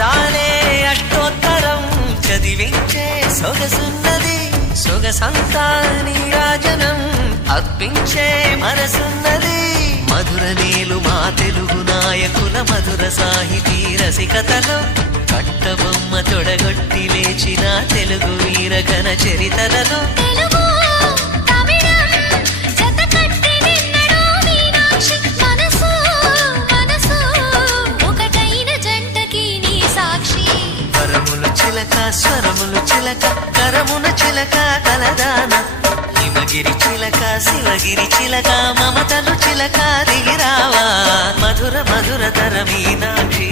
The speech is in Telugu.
అందాలే అష్టోత్తరం చదివించే సొగసున్నది సొగసంతా నీరాజనం అర్పించే మనసున్నది మధుర నీలు మా తెలుగు నాయకుల మధుర సాహితీ రసికతలో కట్టబొమ్మ తొడగొట్టి లేచిన తెలుగు వీర ఘన చరితలలో స్వరములు చిలక కరమున చిలక కలదాన హిమగిరి చిలక శివగిరి చిలక మమతలు చిలక దిగిరావా మధుర మధుర తర మీనాక్షి